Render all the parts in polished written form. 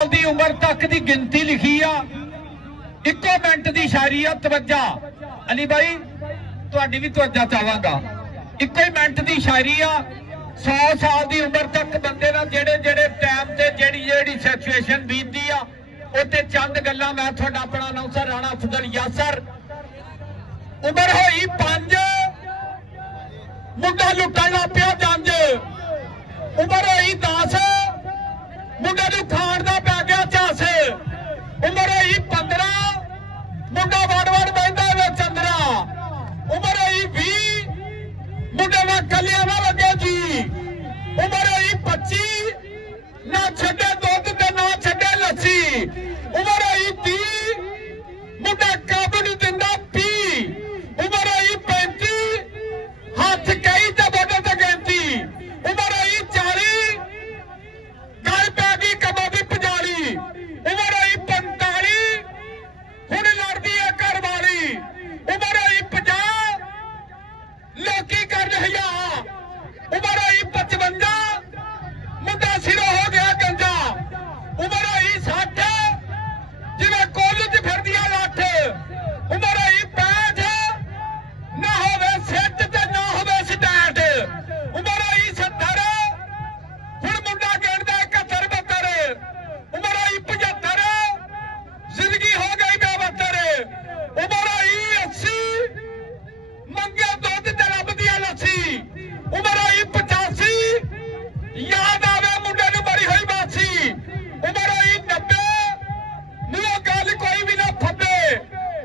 दी उम्र तक दी गिनती लिखी आ, इको मिनट की शायरी आ। तवज्जा अली भाई तुहाडी भी तवज्जा चाहांगा। इको ही मिनट की शायरी आ। 100 साल की उम्र तक बंदे ना जेड़े जेड़े टाइम से जेड़ी जेड़ी सिचुएशन बीतती आ उत्ते चंद गल्लां मैं तुहाडा अपना अनाउंसर राणा अफजल यासर। उम्र होई 5 मुंडा लुट्टण लग पिया 5। उम्र होई 10 मुंडे नूं खाण दा पै गया झस। उम्र होई 15 मुंडा वड़ वड़ बहिंदा विच अंदरा। उम्र होई 20 मुंडे नाल कलिया ना लगे जी। उम्र होई 25 ना छड्डे दुध ते ना छड्डे लस्सी। उम्र होई 30 मुंडा काबू नहीं दिंदा पी। उम्र होई 35 हाथ कई ते बड़े ते गिनती। उम्र होई 40 गल पै गई कमों की पजाली। उम्र होई 45 हुण लड़दी है घर वाली। उम्र होई 50 लोकी कर हिया। उम्र होई 55 मुंडा सिरों हो गया गंजा। उम्र होई 60 जिवें कॉलेज फिरदियां लठ। उम्र होई 65 ना होवे सिट ते ना होवे स्टैंड। उम्र होई 70 हुण मुंडा गिणदा 71 72। उम्र होई 75 जिंदगी हो गई बेवतर। उम्र होई 80 मंगे दुध ते रब दी लस्सी। उम्र होई 85 याद आवे मुंडे नूं बड़ी होई बासी। उम्र होई 90 मूंहों गल कोई भी ना फब्बे।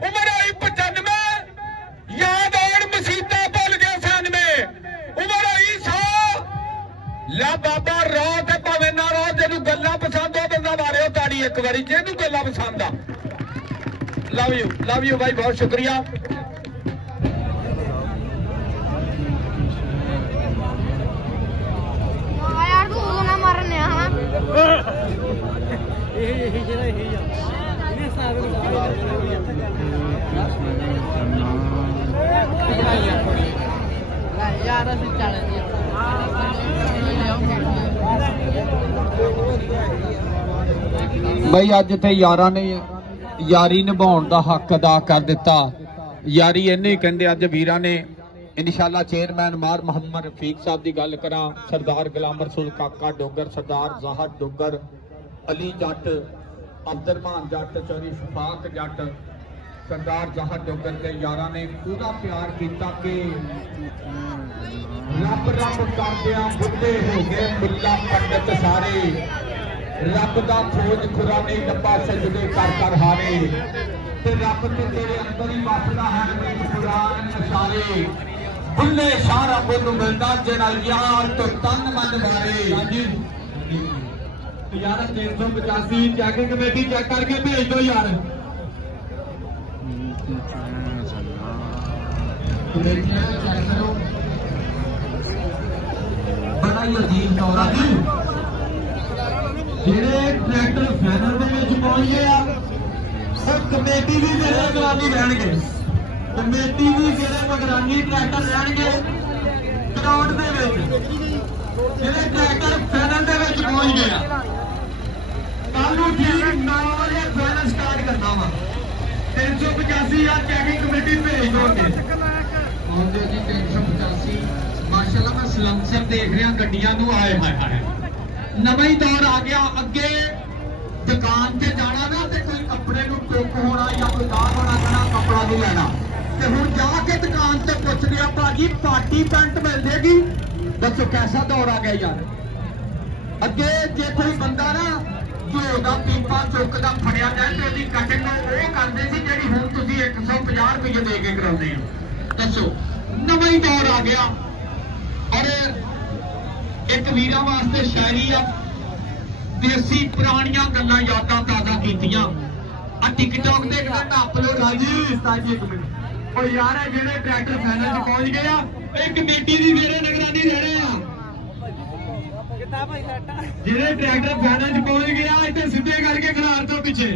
उम्र होई 95 याद आउण मसीतां भुल गए सन में। उम्र होई 100 ला बाबा रो ते भावें ना रो जेनूं गल्लां पसंद हो बंदा मारे ताड़ी एक बारी जेनूं गल्लां पसंद आ। लव यू भाई बहुत शुक्रिया। भाई अज ते यारां ने यारी निभाउण दा हक अदा कर दिता। यारी इन्ने कहंदे अज वीरां ने इंशाअल्लाह चेयरमैन मार मोहम्मद रफीक साहब की गल करा, सरदार गुलाम रसूल काका डोगर, सरदार ज़ाहद डोगर, अली जट, अब्दुरमान जट, चौरी शफाक जट, सरदार ज़ाहद डोगर के यारां ने पूरा प्यार किया कि रब रब करदियां बुढ़े हो गए मुल्ला पंडित सारे। रब दा खोज खुरा नहीं डब्बा सजदे कर कर हारे। ते रब ते तेरे अंदर ही वसदा है में कुरान नशारे। बुल्ले शाह रब नूं मिलदा जिहड़ा यार तो तन मन मारे। यार 385 चैकिंग कमेटी चेक करके भेज दो यार। बड़ा ही अजीब दौरा जी जेड़े ट्रैक्टर फाइनल पहुंच गए कमेटी भी मेरे निगरानी रहणगे। कमेटी भी मेरे निगरानी ट्रैक्टर रहणगे ग्राउंड जेड़े ट्रैक्टर फाइनल पहुंच गए कल ठीक 9 बजे फाइनल स्टार्ट करना वा। 385 या चैकिंग कमेटी भेज दोगे जी। 385 माशाल्लाह मैं सलमसर देख रहा गड्डियां नूं आए हाय हाय नवा ही दौर आ गया। अगे दुकान से जाना ना तो कोई कपड़े नूं टुक होना या कोई दाल होना कहना कपड़ा नहीं लेना ते हुण जाके दुकान से पुछ लिया भाजी पार्टी पैंट मिल जाएगी। दसो कैसा दौर आ गया यार। अगे जे कोई बंदा ना घ्यो का पीपा चुकदा फड़िया जाए तो उसकी कटिंग वो करते सी जी हुण तुसीं 150 रुपये दे के कराउंदे हो। दसो नवा ही दौर आ गया। और एक वीरा वास्ते शायरी आ देसी पुरानियां गल्लां यादां ताज़ा कीतियां। आ टिकटॉक दे गल्लां अपलोड हाजी साजी एक मिनट और यार है जेड़े ट्रैक्टर फाइनल च पहुंच गए आ एक कमेटी दी मेरे निगरानी रह रहे आ। जेड़े ट्रैक्टर फाइनल च पहुंच गए आ इत्थे सीधे करके खरार तो पीछे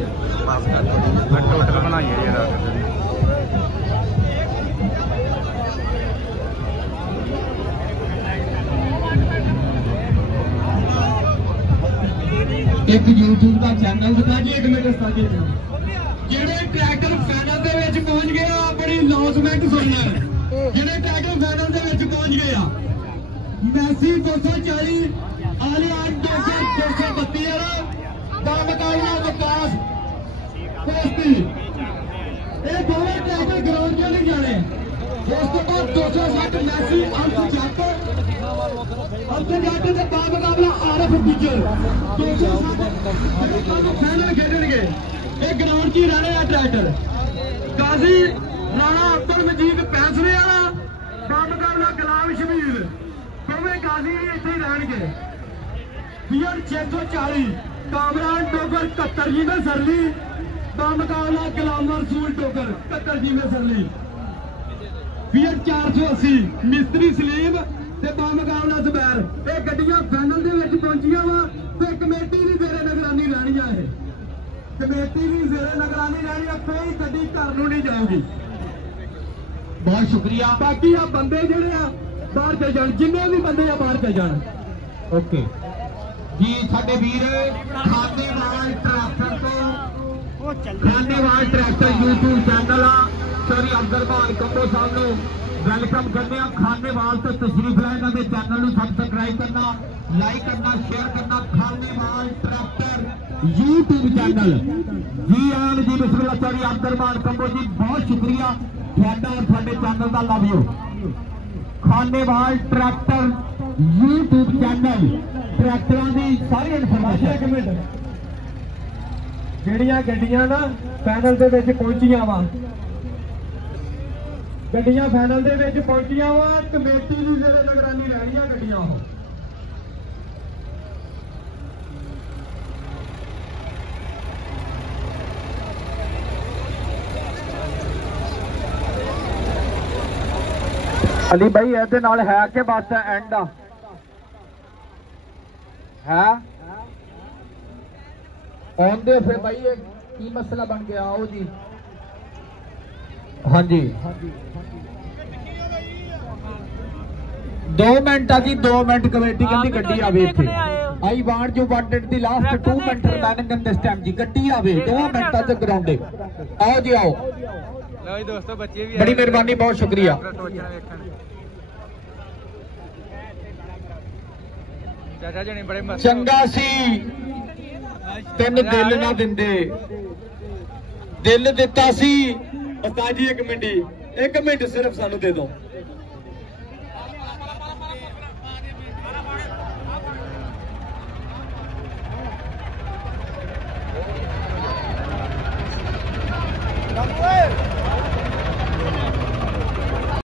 टोटल बनाइए जरा एक YouTube का चैनल दिखा जी, एक मिनट दिखा जी। ਜਿਹੜੇ ਟਰੈਕਟਰ ਫਾਈਨਲ ਦੇ ਵਿੱਚ ਪਹੁੰਚ ਗਏ ਆ, ਬੜੀ ਅਨਾਉਂਸਮੈਂਟ ਸੁਣਨਾ ਹੈ। ਜਿਹੜੇ ਟਰੈਕਟਰ ਫਾਈਨਲ ਦੇ ਵਿੱਚ ਪਹੁੰਚ ਗਏ ਆ, ਮੈਸੀ 240, ਆਲੀਆਨ 232 ਵਾਲਾ ਦਾ ਮੁਕਾਬਲਾ ਵਿਕਾਸ ਕੋਸਤੀ। ਇਹ ਦੋਵੇਂ ਟਰੈਕਟਰ ਗਰਾਊਂਡ 'ਚ ਨਹੀਂ ਜਾਣੇ। ਉਸ ਤੋਂ ਬਾਅਦ 260 ਮੈਸੀ ਅੰਤ ਜੱਟ ਦੇ ਬਾਅਦ ਮੁਕਾਬਲਾ ਆਰਫ ਗੁੱਜਰ 260 ਫਾਈਨਲ ਖੇਡਣਗੇ। ਇਹ ਗਰਾਊਂਡ 'ਚ ਹੀ ਰਹਿਣੇ ਆ ਟਰੈਕਟਰ। ਕਾਜ਼ੀ ਰਾਣਾ ਅਬਦੁਲ ਮਜੀਦ ਪੈਂਸਲੇ ਵਾਲਾ ਦਾ ਮੁਕਾਬਲਾ ਗੁਲਾਮ ਸ਼ਬੀਰ, ਦੋਵੇਂ ਕਾਜ਼ੀ ਇੱਥੇ ਹੀ ਰਹਿਣਗੇ। ਪੀਅਰ 640 ਕਾਮਰਾਨ ਟੋਕਰ 71 ਜੀ में सरली ਦਾ ਮੁਕਾਬਲਾ ਗੁਲਾਮ ਰਸੂਲ ਟੋਕਰ 71 ਜੀ में सरली। ਪੀਅਰ 480 ਮਿਸਤਰੀ ਸਲੀਮ ਤੇ ਦਾ ਮੁਕਾਬਲਾ ਜ਼ਬੈਰ। ਇਹ ਗੱਡੀਆਂ ਫਾਈਨਲ ਦੇ ਵਿੱਚ ਪਹੁੰਚੀਆਂ ਵਾ ਤੇ ਕਮੇਟੀ ਦੀ ਜ਼ੇਰੇ ਨਿਗਰਾਨੀ ਰਹਿਣੀ ਆ। ਇਹ ਕਮੇਟੀ ਦੀ ਜ਼ੇਰੇ ਨਿਗਰਾਨੀ ਰਹਿਣੀ ਆ, ਕੋਈ ਗੱਡੀ ਘਰ ਨੂੰ ਨਹੀਂ ਜਾਊਗੀ। ਬਹੁਤ ਸ਼ੁਕਰੀਆ। ਬਾਕੀ ਆ ਬੰਦੇ ਜਿਹੜੇ ਆ ਬਾਹਰ ਚਲ ਜਾਣ, ਜਿੰਨੇ ਵੀ ਬੰਦੇ ਆ ਬਾਹਰ ਚਲ ਜਾਣ। ਓਕੇ ਜੀ। ਸਾਡੇ ਵੀਰ ਖਾਨੇਵਾਲ ਟਰੈਕਟਰ ਤੋਂ, ਖਾਨੇਵਾਲ ਟਰੈਕਟਰ YouTube ਚੈਨਲ ਆ, ਸਰੀ ਅਬਦੁਲਮਾਨ ਕੰਬੋ ਸਾਹਿਬ ਨੂੰ ਵੈਲਕਮ ਕਰਦੇ ਆ। ਖਾਨੇਵਾਲ ਤੋਂ ਤਸ਼ਰੀਫ ਲੈ, ਇਹਨਾਂ ਦੇ ਚੈਨਲ ਨੂੰ ਸਬਸਕ੍ਰਾਈਬ ਕਰਨਾ, ਲਾਈਕ ਕਰਨਾ, ਸ਼ੇਅਰ ਕਰਨਾ। ਖਾਨੇਵਾਲ ਟਰੈਕਟਰ YouTube ਚੈਨਲ ਜੀ ਆਨ ਜੀ। ਬਿਸਮਿल्लाह। ਸਰੀ ਅਬਦੁਲਮਾਨ ਕੰਬੋ ਜੀ, ਬਹੁਤ ਸ਼ੁਕਰੀਆ ਤੁਹਾਡਾ ਔਰ ਤੁਹਾਡੇ ਚੈਨਲ ਦਾ। Love you. Khanewal tractor YouTube channel, ਟਰੈਕਟਰਾਂ ਦੀ ਸਾਰੀ ਇਨਫੋਰਮੇਸ਼ਨ। ਇੱਕ ਮਿੰਟ, ਜਿਹੜੀਆਂ ਗੱਡੀਆਂ ਨਾ ਫਾਈਨਲ ਦੇ ਵਿੱਚ ਪਹੁੰਚੀਆਂ ਵਾ, ਗੱਡੀਆਂ ਫਾਈਨਲ ਦੇ ਵਿੱਚ ਪਹੁੰਚੀਆਂ ਵਾ, ਕਮੇਟੀ ਦੀ ਜਿਹੜੇ ਨਿਗਰਾਨੀ ਰਹਿਣੀਆਂ ਗੱਡੀਆਂ ਉਹ। ਅਲੀ ਭਾਈ ਇਹਦੇ ਨਾਲ ਹੈ ਕਿ ਬਸ ਐਂਡ ਆ ਹੈ ਆਉਂਦੇ ਫਿਰ ਭਾਈ ਇਹ ਕੀ ਮਸਲਾ ਬਣ ਗਿਆ? ਆਓ ਜੀ। ਹਾਂਜੀ 2 ਮਿੰਟ ਆ ਜੀ, 2 ਮਿੰਟ। ਕਮੇਟੀ ਕਹਿੰਦੀ ਗੱਡੀ ਆਵੇ ਇੱਥੇ। I want you wanted the last 2 minute remaining in this time ਜੀ। ਗੱਡੀ ਆਵੇ 2 ਮਿੰਟਾਂ ਚ ਗਰਾਊਂਡੇ। ਆਓ ਜੀ ਆਓ। ਲਓ ਜੀ ਦੋਸਤੋ, ਬੱਚੇ ਵੀ ਬੜੀ ਮਿਹਰਬਾਨੀ, ਬਹੁਤ ਸ਼ੁਕਰੀਆ। ਚਾਚਾ ਜਣੇ ਬੜੇ ਮਸਤ ਚੰਗਾ ਸੀ ਤਿੰਨ ਦਿਲ ਨਾ ਦਿੰਦੇ, ਦਿਲ ਦਿੱਤਾ ਸੀ। ਉਸਤਾਦ ਜੀ 1 ਮਿੰਟ, 1 ਮਿੰਟ ਸਿਰਫ ਸਾਨੂੰ ਦੇ ਦਿਓ। ਓਏ